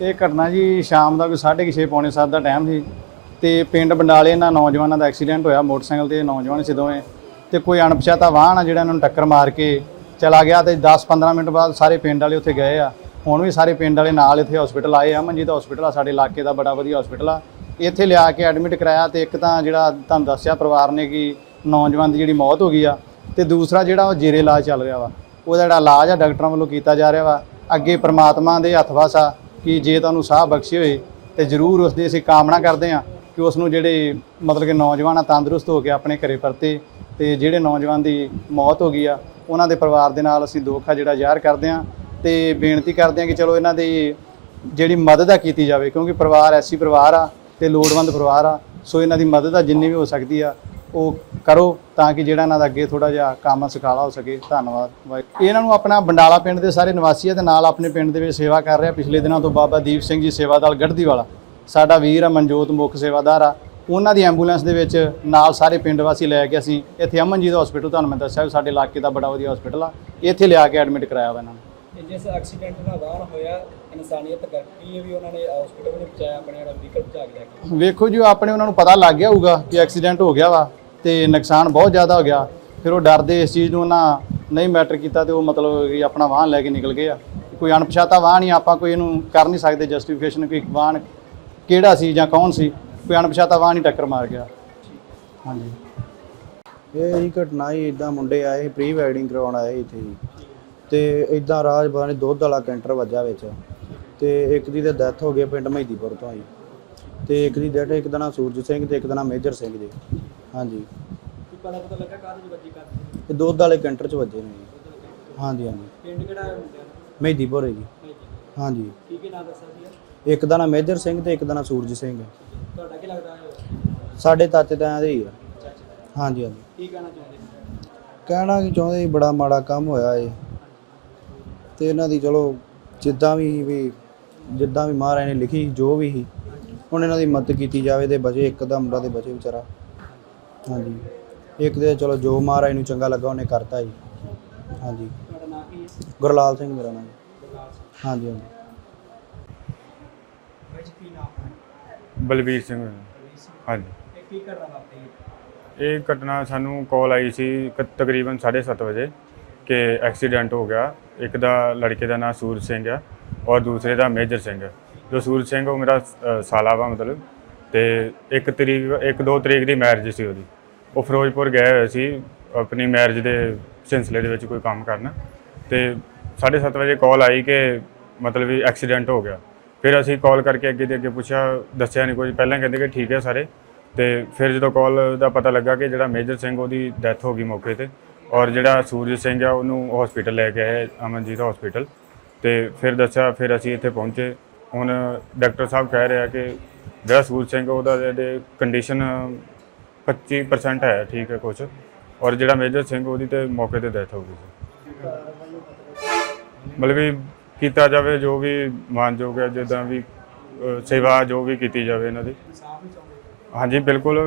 ਇਹ ਘਟਨਾ ਜੀ ਸ਼ਾਮ ਦਾ ਕੋਈ 6:30 ਪੌਣੇ 7 ਦਾ ਟਾਈਮ ਸੀ ਤੇ ਪਿੰਡ ਬੰਡਾਲੇ ਨਾਲ ਨੌਜਵਾਨਾਂ ਦਾ ਐਕਸੀਡੈਂਟ ਹੋਇਆ ਮੋਟਰਸਾਈਕਲ ਤੇ, ਨੌਜਵਾਨ ਸੀ ਦੋਵੇਂ ਤੇ ਕੋਈ ਅਣਪਛਾਤਾ ਵਾਹਨ ਆ ਜਿਹੜਾ ਇਹਨਾਂ ਨੂੰ ਟੱਕਰ ਮਾਰ ਕੇ ਚਲਾ ਗਿਆ ਤੇ 10-15 ਮਿੰਟ ਬਾਅਦ ਸਾਰੇ ਪਿੰਡ ਵਾਲੇ ਉੱਥੇ ਗਏ ਆ। ਹੁਣ ਵੀ ਸਾਰੇ ਪਿੰਡ ਵਾਲੇ ਨਾਲ ਇੱਥੇ ਹਸਪੀਟਲ ਆਏ ਆ। ਮਨਜੀਤ ਹਸਪੀਟਲ ਆ, ਸਾਡੇ ਇਲਾਕੇ ਦਾ ਬੜਾ ਵਧੀਆ ਹਸਪੀਟਲ ਆ। ਇੱਥੇ ਲਿਆ ਕੇ ਐਡਮਿਟ ਕਰਾਇਆ ਤੇ ਇੱਕ ਤਾਂ ਜਿਹੜਾ ਤੁਹਾਨੂੰ ਦੱਸਿਆ ਪਰਿਵਾਰ ਨੇ ਕਿ ਨੌਜਵਾਨ ਦੀ ਜਿਹੜੀ ਮੌਤ ਹੋ ਗਈ ਆ ਤੇ ਦੂਸਰਾ ਜਿਹੜਾ ਉਹ ਜੇਰੇ ਇਲਾਜ ਚੱਲ ਰਿਹਾ ਵਾ। ਉਹਦਾ ਜਿਹੜਾ ਇਲਾਜ ਆ ਡਾਕਟਰਾਂ ਵੱਲੋਂ ਕੀਤਾ ਜਾ ਰਿਹਾ ਵਾ। ਅੱਗੇ ਪ੍ਰਮਾਤਮਾ ਦੇ ਹੱਥ ਵਸ ਆ। ਕਿ ਜੇ ਤੁਹਾਨੂੰ ਸਾਹ ਬਖਸ਼ੇ ਹੋਏ ਤੇ ਜ਼ਰੂਰ ਉਸ ਦੀ ਅਸੀਂ ਕਾਮਨਾ ਕਰਦੇ ਹਾਂ ਕਿ ਉਸ ਨੂੰ ਜਿਹੜੇ ਮਤਲਬ ਕਿ ਨੌਜਵਾਨ ਆ, ਤੰਦਰੁਸਤ ਹੋ ਕੇ ਆਪਣੇ ਘਰੇ ਪਰਤੇ ਤੇ ਜਿਹੜੇ ਨੌਜਵਾਨ ਦੀ ਮੌਤ ਹੋ ਗਈ ਆ, ਉਹਨਾਂ ਦੇ ਪਰਿਵਾਰ ਦੇ ਨਾਲ ਅਸੀਂ ਦੁੱਖ ਆ ਜਿਹੜਾ ਜ਼ਾਹਰ ਕਰਦੇ ਹਾਂ ਤੇ ਬੇਨਤੀ ਕਰਦੇ ਹਾਂ ਕਿ ਚਲੋ ਇਹਨਾਂ ਦੀ ਜਿਹੜੀ ਮਦਦ ਆ ਕੀਤੀ ਜਾਵੇ ਕਿਉਂਕਿ ਪਰਿਵਾਰ ਐਸੀ ਪਰਿਵਾਰ ਆ ਤੇ ਲੋੜਵੰਦ ਪਰਿਵਾਰ ਆ, ਸੋ ਇਹਨਾਂ ਦੀ ਮਦਦ ਆ ਜਿੰਨੀ ਵੀ ਹੋ ਸਕਦੀ ਆ ਉਹ ਕਰੋ ਤਾਂ ਕਿ ਜਿਹੜਾ ਇਹਨਾਂ ਦਾ ਅੱਗੇ ਥੋੜਾ ਜਿਹਾ ਕੰਮ ਸੁਖਾਲਾ ਹੋ ਸਕੇ। ਧੰਨਵਾਦ। ਇਹਨਾਂ ਨੂੰ ਆਪਣਾ ਬੰਡਾਲਾ ਪਿੰਡ ਦੇ ਸਾਰੇ ਨਿਵਾਸੀ ਆ ਤੇ ਨਾਲ ਆਪਣੇ ਪਿੰਡ ਦੇ ਵਿੱਚ ਸੇਵਾ ਕਰ ਰਿਹਾ। ਪਿਛਲੇ ਦਿਨਾਂ ਤੋਂ ਬਾਬਾ ਦੀਪ ਸਿੰਘ ਜੀ ਸੇਵਾ ਦਲ ਗੜਦੀ ਵਾਲਾ। ਸਾਡਾ ਵੀਰ ਆ ਮਨਜੋਤ ਮੁੱਖ ਸੇਵਾਦਾਰ ਆ। ਉਹਨਾਂ ਦੀ ਐਂਬੂਲੈਂਸ ਦੇ ਵਿੱਚ ਨਾਲ ਸਾਰੇ ਪਿੰਡ ਵਾਸੀ ਲੈ ਕੇ ਅਸੀਂ ਇੱਥੇ ਅਮਨਜੀਤ ਹਸਪੀਟਲ ਤੁਹਾਨੂੰ ਮੈਂ ਦੱਸਿਆ ਸਾਡੇ ਇਲਾਕੇ ਦਾ ਬੜਾ ਵਧੀਆ ਹਸਪੀਟਲ ਆ। ਇੱਥੇ ਲਿਆ ਕੇ ਐਡਮਿਟ ਕਰਾਇਆ ਵਾ ਇਹਨਾਂ ਨੂੰ। ਜਿਸ ਐਕਸੀਡੈਂਟ ਦਾ ਵਾਹਨ ਹੋਇਆ ਇਨਸਾਨੀਅਤ ਕਰਕੇ ਵੀ ਉਹਨਾਂ ਨੇ ਹਸਪੀਟਲ ਵਿੱਚ ਪਹੁੰਚਾਇਆ ਆਪਣੇ ਜਿਹੜਾ ਵਹੀਕਲ ਪਹੁੰਚਾ ਕੇ ਵੇਖੋ ਜੀ ਆਪਣੇ ਉਹਨਾਂ ਨੂੰ ਪਤਾ ਲੱਗ ਗਿਆ ਹੋਊਗਾ ਕਿ ਐਕਸੀਡੈਂਟ ਹੋ ਗਿਆ ਵਾ। ਤੇ ਨੁਕਸਾਨ ਬਹੁਤ ਜ਼ਿਆਦਾ ਹੋ ਗਿਆ। ਫਿਰ ਉਹ ਡਰਦੇ ਇਸ ਚੀਜ਼ ਨੂੰ ਉਹਨਾਂ ਨਹੀਂ ਮੈਟਰ ਕੀਤਾ ਤੇ ਉਹ ਮਤਲਬ ਕਿ ਆਪਣਾ ਵਾਹਨ ਲੈ ਕੇ ਨਿਕਲ ਗਏ ਆ। ਕੋਈ ਅਣਪਛਾਤਾ ਵਾਹਨ ਹੀ ਆਪਾਂ ਕੋਈ ਇਹਨੂੰ ਕਰ ਨਹੀਂ ਸਕਦੇ ਜਸਟੀਫਿਕੇਸ਼ਨ ਕਿ ਵਾਹਨ ਕਿਹੜਾ ਸੀ ਜਾਂ ਕੌਣ ਸੀ, ਕੋਈ ਅਣਪਛਾਤਾ ਵਾਹਨ ਹੀ ਟੱਕਰ ਮਾਰ ਗਿਆ। ਹਾਂਜੀ। ਇਹ ਜੀ ਘਟਨਾ ਹੀ ਇਦਾਂ ਮੁੰਡੇ ਆਏ ਪ੍ਰੀ ਵੈਡਿੰਗ ਕਰਾਉਣ ਆਏ ਇੱਥੇ ਜੀ। ਤੇ ਇਦਾਂ ਰਾਜ ਪਤਾ ਦੁੱਧ ਵਾਲਾ ਕੈਂਟਰ ਵੱਜਾ ਵਿੱਚ। ਤੇ ਇੱਕ ਦੀ ਤਾਂ ਡੈਥ ਹੋ ਗਈ ਪਿੰਡ ਮਹਿਦੀਪੁਰ ਤੋਂ ਜੀ। ਤੇ ਇੱਕ ਦੀ ਡੈਥ ਇੱਕ ਦਾ ਨਾਂ ਸੂਰਜ ਸਿੰਘ ਤੇ ਇੱਕ ਦਾ ਨਾਂ ਮੇਜਰ ਸਿੰਘ ਜੀ। ਹਾਂਜੀ। ਕੀ ਪਤਾ ਪਤਾ ਲੱਗਾ ਕਾਹਦੇ ਚ ਵੱਜੀ ਕਰ ਇਹ ਦੁੱਧ ਵਾਲੇ ਕੈਂਟਰ 'ਚ ਵੱਜੇ ਨੇ ਜੀ। ਹਾਂਜੀ ਹਾਂਜੀ। ਪਿੰਡ ਕਿਹੜਾ ਹੈ ਮੁੰਡਿਆਂ ਦਾ? ਮਹਿਦੀਪੁਰ ਹੈ ਜੀ। ਹਾਂਜੀ। ਕੀ ਕੀ ਨਾਮ ਦੱਸਿਆ ਸੀ ਇੱਕ ਦਾ ਨਾਂ ਮੇਜਰ ਸਿੰਘ ਤੇ ਇੱਕ ਦਾ ਨਾਂ ਸੂਰਜ ਸਿੰਘ ਤੁਹਾਡਾ ਕੀ ਲੱਗਦਾ ਹੈ? ਸਾਡੇ ਚਾਚੇ ਤਾਇਆਂ ਦੇ ਹੀ ਆ। ਹਾਂਜੀ ਹਾਂਜੀ। ਕੀ ਕਹਿਣਾ ਚਾਹੁੰਦੇ ਕਹਿਣਾ ਕੀ ਚਾਹੁੰਦੇ ਜੀ ਬੜਾ ਮਾੜਾ ਕੰਮ ਹੋਇਆ ਏ ਤੇ ਇਹਨਾਂ ਦੀ ਚਲੋ ਜਿੱਦਾਂ ਵੀ ਸੀ ਵੀ ਜਿੱਦਾਂ ਵੀ ਮਹਾਰਾਜ ਨੇ ਲਿਖੀ ਜੋ ਵੀ ਸੀ ਹੁਣ ਇਹਨਾਂ ਦੀ ਮਦਦ ਕੀਤੀ ਜਾਵੇ ਤੇ ਬਚੇ ਇੱਕ ਦਾ ਮੁੰਡਾ ਤੇ ਬਚੇ ਵਿਚਾਰਾ। ਹਾਂਜੀ। ਇੱਕ ਦੇ ਚਲੋ ਜੋ ਮਹਾਰਾਜ ਨੂੰ ਚੰਗਾ ਲੱਗਾ ਉਹਨੇ ਕਰਤਾ ਜੀ। ਹਾਂਜੀ। ਤੁਹਾਡਾ ਨਾਮ ਕੀ ਹੈ ਗੁਰਲਾਲ ਸਿੰਘ ਮੇਰਾ ਨਾਮ। ਹਾਂਜੀ ਹਾਂਜੀ। ਭਾਈ ਜੀ ਕੀ ਨਾਮ ਹੈ? ਬਲਵੀਰ ਸਿੰਘ। ਹਾਂਜੀ। ਇਹ ਕੀ ਕਰਨਾ ਵਾਪਰੀ? ਇਹ ਘਟਨਾ ਸਾਨੂੰ ਕਾਲ ਆਈ ਸੀ ਕ- ਤਕਰੀਬਨ 7:30 ਵਜੇ ਕਿ ਐਕਸੀਡੈਂਟ ਹੋ ਗਿਆ। ਇੱਕ ਦਾ ਲੜਕੇ ਦਾ ਨਾਮ ਸੂਰਜ ਸਿੰਘ ਆ ਔਰ ਦੂਸਰੇ ਦਾ ਮੇਜਰ ਸਿੰਘ। ਹੈ। ਜੋ ਸੂਰਜ ਸਿੰਘ ਉਹ ਮੇਰਾ ਅ, ਸਾਲਾ ਵਾ ਮਤਲਬ। ਤੇ ਇੱਕ ਤਰੀਕ ਇੱਕ ਦੋ ਤਰੀਕ ਦੀ ਮੈਰਿਜ ਸੀ ਉਹਦੀ। ਉਹ ਫਿਰੋਜ਼ਪੁਰ ਗਏ ਹੋਏ ਸੀ ਆਪਣੀ ਮੈਰਿਜ ਦੇ ਸਿਲਸਿਲੇ ਦੇ ਵਿੱਚ ਕੋਈ ਕੰਮ ਕਰਨ ਤੇ 7:30 ਵਜੇ ਕਾਲ ਆਈ ਕਿ ਮਤਲਬ ਵੀ ਐਕਸੀਡੈਂਟ ਹੋ ਗਿਆ। ਫਿਰ ਅਸੀਂ ਕਾਲ ਕਰਕੇ ਅੱਗੇ ਦੇ ਅੱਗੇ ਪੁੱਛਿਆ, ਦੱਸਿਆ ਨਹੀਂ ਕੋਈ ਪਹਿਲਾਂ ਕਹਿੰਦੇ ਕਿ ਠੀਕ ਹੈ ਸਾਰੇ। ਤੇ ਫਿਰ ਜਦੋਂ ਕਾਲ ਦਾ ਪਤਾ ਲੱਗਾ ਕਿ ਜਿਹੜਾ ਮੇਜਰ ਸਿੰਘ ਉਹਦੀ ਡੈਥ ਹੋ ਗਈ ਮੌਕੇ ਤੇ ਔਰ ਜਿਹੜਾ ਸੂਰਜ ਸਿੰਘ ਆ ਉਹਨੂੰ ਹਸਪੀਟਲ ਲੈ ਕੇ ਆਏ, ਅਮਨਜੀਤ ਹਸਪੀਟਲ ਤੇ ਫਿਰ ਦੱਸਿਆ, ਫਿਰ ਅਸੀਂ ਇੱਥੇ ਪਹੁੰਚੇ। ਹੁਣ ਡਾਕਟਰ ਸਾਹਿਬ ਕਹਿ ਰਿਹਾ ਕਿ ਜਿਹੜਾ ਸੂਰਜ ਸਿੰਘ ਉਹਦਾ ਜਿਹੜੇ ਕੰਡੀਸ਼ਨ 25% ਹੈ ਠੀਕ ਹੈ ਕੁਝ ਔਰ ਜਿਹੜਾ ਮੇਜਰ ਸਿੰਘ ਉਹਦੀ ਤੇ ਮੌਕੇ ਤੇ ਡੈਥ ਹੋ ਗਈ ਸੀ। ਮਤਲਬ ਵੀ ਕੀਤਾ ਜਾਵੇ ਜੋ ਵੀ ਮਾਨਯੋਗ ਹੈ ਜਿੱਦਾਂ ਵੀ ਅ, ਸੇਵਾ ਜੋ ਵੀ ਕੀਤੀ ਜਾਵੇ ਇਹਨਾਂ ਦੀ। ਹਾਂਜੀ ਬਿਲਕੁਲ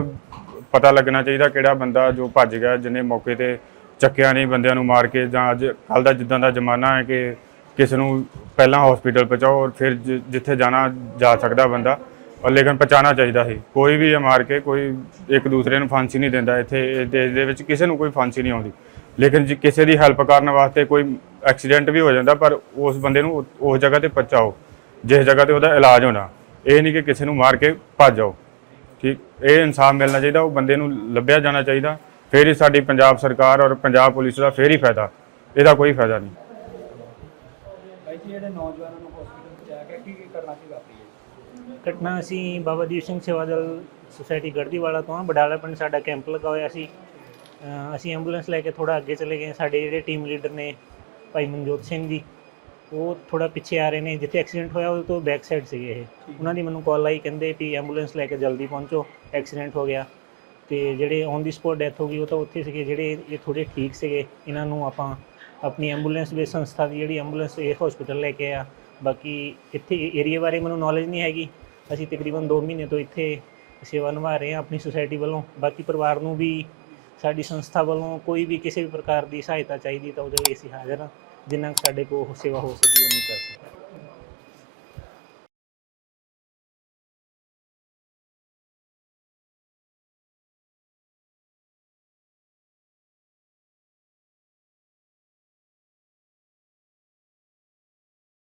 ਪਤਾ ਲੱਗਣਾ ਚਾਹੀਦਾ ਕਿਹੜਾ ਬੰਦਾ ਜੋ ਭੱਜ ਗਿਆ ਜਿਹਨੇ ਮੌਕੇ ਤੇ ਚੱਕਿਆ ਨਹੀਂ ਬੰਦਿਆਂ ਨੂੰ ਮਾਰ ਕੇ ਜਾਂ ਅੱਜ ਕੱਲ ਦਾ ਜਿੱਦਾਂ ਦਾ ਜ਼ਮਾਨਾ ਹੈ ਕਿ ਕਿਸੇ ਨੂੰ ਪਹਿਲਾਂ ਹਸਪੀਟਲ ਪਹੁੰਚਾਓ ਔਰ ਫਿਰ ਜਿ- ਜਿੱਥੇ ਜਾਣਾ ਜਾ ਸਕਦਾ ਬੰਦਾ। ਔਰ ਲੇਕਿਨ ਪਹੁੰਚਾਉਣਾ ਚਾਹੀਦਾ ਸੀ। ਕੋਈ ਵੀ ਇਹ ਮਾਰ ਕੇ ਕੋਈ ਇੱਕ ਦੂਸਰੇ ਨੂੰ ਫਾਂਸੀ ਨਹੀਂ ਦਿੰਦਾ। ਇੱਥੇ ਇਸ ਦੇਸ਼ ਦੇ ਵਿੱਚ ਕਿਸੇ ਨੂੰ ਕੋਈ ਫਾਂਸੀ ਨਹੀਂ ਆਉਂਦੀ। ਲੇਕਿਨ ਜੇ, ਕਿਸੇ ਦੀ ਹੈਲਪ ਕਰਨ ਵਾਸਤੇ ਕੋਈ ਐਕਸੀਡੈਂਟ ਵੀ ਹੋ ਜਾਂਦਾ, ਪਰ ਉਸ ਬੰਦੇ ਨੂੰ ਉਸ ਜਗ੍ਹਾ ਤੇ ਪਹੁੰਚਾਓ, ਜਿਸ ਜਗ੍ਹਾ ਤੇ ਉਹਦਾ ਇਲਾਜ ਹੋਣਾ। ਇਹ ਨਹੀਂ ਕਿ ਕਿਸੇ ਨੂੰ ਮਾਰ ਕੇ ਭੱਜ ਜਾਓ। ਠੀਕ? ਇਹ ਇਨਸਾਫ ਮਿਲਣਾ ਚਾਹੀਦਾ, ਉਹ ਬੰਦੇ ਨੂੰ ਲੱਭਿਆ ਜਾਣਾ ਚਾਹੀਦਾ। ਫਿਰ ਹੀ ਸਾਡੀ ਪੰਜਾਬ ਸਰਕਾਰ ਔਰ ਪੰਜਾਬ ਪੁਲਿਸ ਦਾ ਫਿਰ ਹੀ ਫਾਇਦਾ। ਇਹਦਾ ਕੋਈ ਫਾਇਦਾ ਨਹੀਂ। ਭਾਈ ਜੀ, ਜਿਹੜੇ ਨੌਜਵਾਨਾਂ ਨੂੰ ਹਸਪੀਟਲ ਪਹੁੰਚਾਇਆ ਗਿਆ, ਕੀ ਕੀ ਕਰਨਾ ਸੀ ਘਟਨਾ ਅਸੀਂ ਬਾਬਾ ਦੀਪ ਸਿੰਘ ਸੇਵਾ ਦਲ ਸੁਸਾਇਟੀ ਗੜਦੀਵਾਲਾ ਤੋਂ ਹਾਂ ਬਡਾਲਾ ਪਿੰਡ ਸਾਡਾ ਕੈਂਪ ਲੱਗਾ ਹੋਇਆ ਸੀ। ਅ, ਅਸੀਂ ਐਂਬੂਲੈਂਸ ਲੈ ਕੇ ਥੋੜਾ ਅੱਗੇ ਚਲੇ ਗਏ। ਸਾਡੇ ਜਿਹੜੇ ਟੀਮ ਲੀਡਰ ਨੇ ਭਾਈ ਮਨਜੋਤ ਸਿੰਘ ਜੀ ਉਹ ਥੋੜਾ ਪਿੱਛੇ ਆ ਰਹੇ ਨੇ। ਜਿੱਥੇ ਐਕਸੀਡੈਂਟ ਹੋਇਆ ਉਹ ਤੋਂ ਬੈਕ ਸਾਈਡ ਸੀਗੇ ਇਹ। ਉਹਨਾਂ ਦੀ ਮੈਨੂੰ ਕਾਲ ਆਈ ਕਹਿੰਦੇ ਵੀ ਐਂਬੂਲੈਂਸ ਲੈ ਕੇ ਜਲਦੀ ਪਹੁੰਚੋ ਐਕਸੀਡੈਂਟ ਹੋ ਗਿਆ। ਤੇ ਜਿਹੜੇ ਔਨ ਦੀ ਸਪੋਟ ਡੈਥ ਹੋ ਗਈ ਉਹ ਤਾਂ ਉੱਥੇ ਸੀਗੇ। ਜਿਹੜੇ ਇਹ ਥੋੜੇ ਠੀਕ ਸੀਗੇ ਇਹਨਾਂ ਨੂੰ ਆਪਾਂ ਆਪਣੀ ਐਂਬੂਲੈਂਸ ਬੇਸ ਸੰਸਥਾ ਦੀ ਜਿਹੜੀ ਐਂਬੂਲੈਂਸ ਇਹ ਹਸਪੀਟਲ ਲੈ ਕੇ ਆ ਬਾਕੀ ਇੱਥੇ ਏਰੀਆ ਬਾਰੇ ਮੈਨੂੰ ਨੌਲੇਜ ਨਹੀਂ ਹੈਗੀ। ਅਸੀਂ ਤਕਰੀਬਨ 2 ਮਹੀਨੇ ਤੋਂ ਇੱਥੇ ਸੇਵਾ ਨਿਭਾ ਰਹੇ ਹਾਂ ਆਪਣੀ ਸੁਸਾਇਟੀ ਵੱਲੋਂ। ਬਾਕੀ ਪਰਿਵਾਰ ਨੂੰ ਵੀ, ਸਾਡੀ ਸੰਸਥਾ ਵੱਲੋਂ ਕੋਈ ਵੀ ਕਿਸੇ ਵੀ ਪ੍ਰਕਾਰ ਦੀ ਸਹਾਇਤਾ ਚਾਹੀਦੀ ਤਾਂ ਉਹਦੇ ਲਈ ਅਸੀਂ ਹਾਜ਼ਰ ਹਾਂ। ਜਿੰਨਾ ਕੁ ਸਾਡੇ ਕੋਲ ਉਹ ਸੇਵਾ ਹੋ ਸਕੀ ਉਹ ਨਹੀਂ ਕਰ ਸਕਦੇ